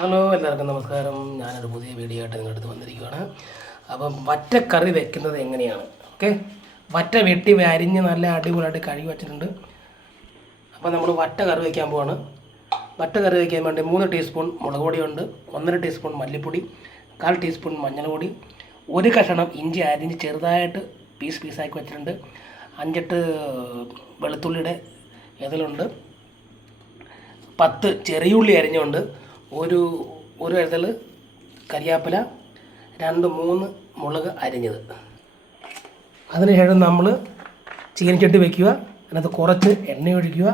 Hello, എല്ലാവർക്കും നമസ്കാരം. ഞാനൊരു പുതിയ വീഡിയോ ആയിട്ട് നിങ്ങളുടെ അടുത്ത് വന്നിരിക്കുകയാണ്. അപ്പം വറ്റക്കറി വെക്കുന്നത് എങ്ങനെയാണ്? ഓക്കെ, വറ്റ വെട്ടി അരിഞ്ഞ് നല്ല അടിപൊളിയായിട്ട് കഴുകി വച്ചിട്ടുണ്ട്. അപ്പോൾ നമ്മൾ വറ്റ കറി വയ്ക്കാൻ പോവാണ്. വറ്റ കറി വയ്ക്കാൻ വേണ്ടി 3 ടീസ്പൂൺ മുളക് പൊടിയുണ്ട്, 1.5 ടീസ്പൂൺ മല്ലിപ്പൊടി, 1/4 ടീസ്പൂൺ മഞ്ഞൾപ്പൊടി, 1 കഷണം ഇഞ്ചി അരിഞ്ഞ് ചെറുതായിട്ട് പീസാക്കി വെച്ചിട്ടുണ്ട്, 5-8 വെളുത്തുള്ളിയുടെ ഇതിലുണ്ട്, 10 ചെറിയുള്ളി അരിഞ്ഞുണ്ട്, ഒരു ഇതൾ കരിയാപ്പില, 2-3 മുളക് അരിഞ്ഞത്. അതിനുശേഷം നമ്മൾ ചീനച്ചട്ടി വയ്ക്കുക, അതിനകത്ത് കുറച്ച് എണ്ണ ഒഴിക്കുക.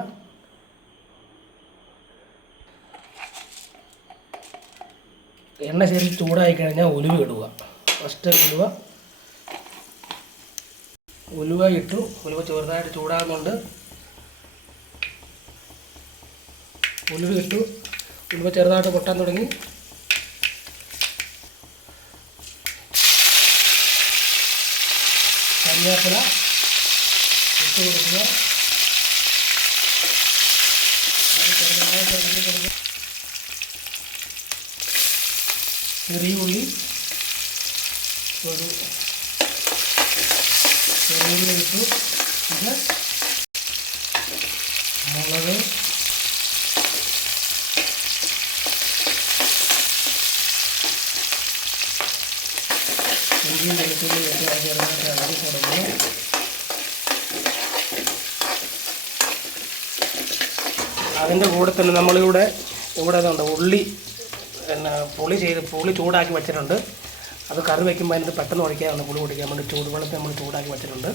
എണ്ണ ശരി ചൂടായി കഴിഞ്ഞാൽ ഉലുവ ഇടുക. ഫസ്റ്റ് ഉലുവ ഇട്ടു. ഉലുവ ചെറുതായിട്ട് ചൂടാകുന്നുണ്ട്. ഉലുവ ഇട്ടു, ഉലുവ ചെറുതായിട്ട് പൊട്ടാൻ തുടങ്ങി. കരിവേപ്പില ഇട്ട് കൊടുക്കുക. ചെറിയ ഉള്ളി ഇട്ടു. ഇത് മുളക്, ഇഞ്ചി വെളുത്തുള്ളി ഇട്ട് ചെറുതായിട്ട് ഇളകി കൊടുക്കുക. അതിൻ്റെ കൂടെ തന്നെ നമ്മളിവിടെ ഇതുണ്ട്, ഉള്ളി പുളി ചൂടാക്കി വെച്ചിട്ടുണ്ട്. അത് കറി വയ്ക്കുമ്പോൾ അതിനകത്ത് പെട്ടെന്ന് ഒഴിക്കാറുണ്ട്. പുളി കുടിക്കാൻ വേണ്ടി ചൂടുവെള്ളത്തിൽ നമ്മൾ ചൂടാക്കി വെച്ചിട്ടുണ്ട്.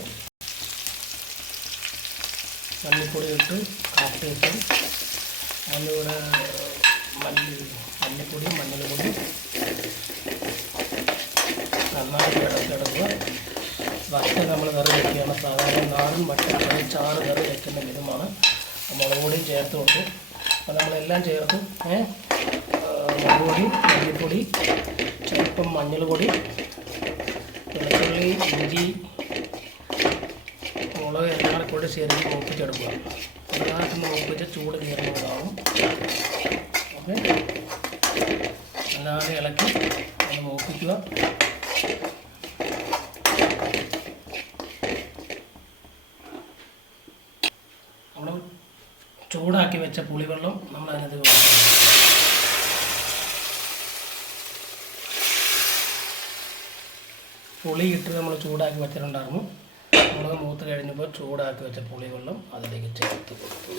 മല്ലിപ്പൊടി ഇട്ട് കാട്ടിയിട്ട് അതിലൂടെ മല്ലിപ്പൊടി മഞ്ഞൾപ്പൊടി നന്നായിട്ട് ഇളക്കിയെടുക്കുക. വറ്റ നമ്മൾ കറി വയ്ക്കുകയാണ്. സാധാരണ നാടൻ വറ്റക്കറി ചാറ് കറി വയ്ക്കുന്ന വിധമാണ്. മുളക് പൊടിയും ചേർത്ത് കൊടുക്കും. അപ്പോൾ നമ്മളെല്ലാം ചേർത്ത് മുളക് പൊടി, മല്ലിപ്പൊടി, ചിലപ്പം മഞ്ഞൾപ്പൊടി, വെളുത്തുള്ളി, ഇഞ്ചി, മുളക് എല്ലാം കൂടി ചേർത്ത് മൂപ്പിച്ചെടുക്കുക. ചെറുതായിട്ടൊന്ന് മൂപ്പിച്ച് ചൂട് കയറുന്നതാവും. ഓക്കെ, എല്ലാവരും ഇളക്കി ഒന്ന് മൂപ്പിക്കുക. നമ്മൾ ചൂടാക്കി വെച്ച പുളിവെള്ളം നമ്മൾ അതിനകത്ത് പുളി ഇട്ട് നമ്മൾ ചൂടാക്കി വെച്ചിട്ടുണ്ടായിരുന്നു. മുളക് മൂത്ത് കഴിഞ്ഞപ്പോൾ ചൂടാക്കി വെച്ച പുളിവെള്ളം അതിലേക്ക് ചേർത്ത് കൊടുത്തു.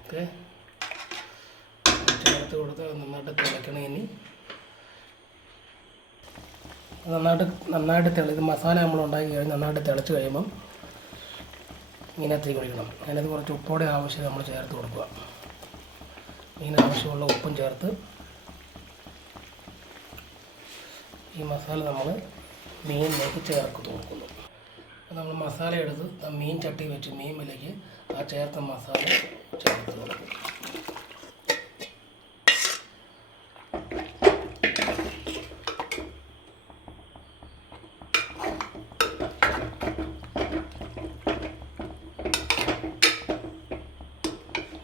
ഓക്കെ, ചേർത്ത് കൊടുത്ത് നന്നായിട്ട് തിളക്കണം. ഇനി നന്നായിട്ട് ഇത് മസാല നമ്മൾ ഉണ്ടാക്കി കഴിഞ്ഞ് നന്നായിട്ട് തിളച്ച് കഴിയുമ്പം മീനകത്തേക്ക് ഒഴിക്കണം. അതിനകത്ത് കുറച്ച് ഉപ്പോടെ ആവശ്യം നമ്മൾ ചേർത്ത് കൊടുക്കുക. മീനാവശ്യമുള്ള ഉപ്പും ചേർത്ത് ഈ മസാല നമ്മൾ മീനിലേക്ക് ചേർത്ത് കൊടുക്കുന്നു. നമ്മൾ മസാല എടുത്ത് മീൻ ചട്ടി വെച്ച് മീനിലേക്ക് ആ ചേർത്ത മസാല ചേർത്ത് കൊടുക്കും.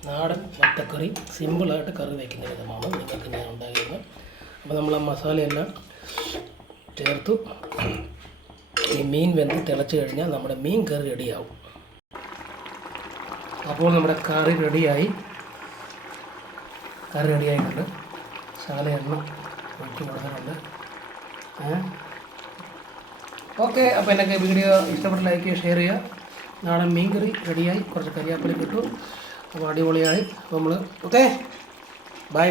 നാടൻ വറ്റക്കറി സിമ്പിളായിട്ട് കറി വയ്ക്കുന്ന വിധമാണ് നിങ്ങൾക്ക് ഞാൻ ഉണ്ടായിരുന്നത്. അപ്പോൾ നമ്മൾ ആ മസാലയെല്ലാം ചേർത്തു. ഈ മീൻ വെന്ത് തിളച്ച് കഴിഞ്ഞാൽ നമ്മുടെ മീൻ കറി റെഡിയാവും. അപ്പോൾ നമ്മുടെ കറി റെഡിയായിട്ടുണ്ട്. ശകല എണ്ണ ഒഴിച്ച് കൊടുക്കുന്നുണ്ട്. ഓക്കെ, അപ്പോൾ എനിക്ക് വീഡിയോ ഇഷ്ടപ്പെട്ട ലൈക്ക് ഷെയർ ചെയ്യുക. നാടൻ മീൻ കറി റെഡിയായി. കുറച്ച് കരിയാപ്പില കിട്ടും. അപ്പോൾ അടിപൊളിയായി. അപ്പോൾ നമ്മൾ ഓക്കെ, ബൈ.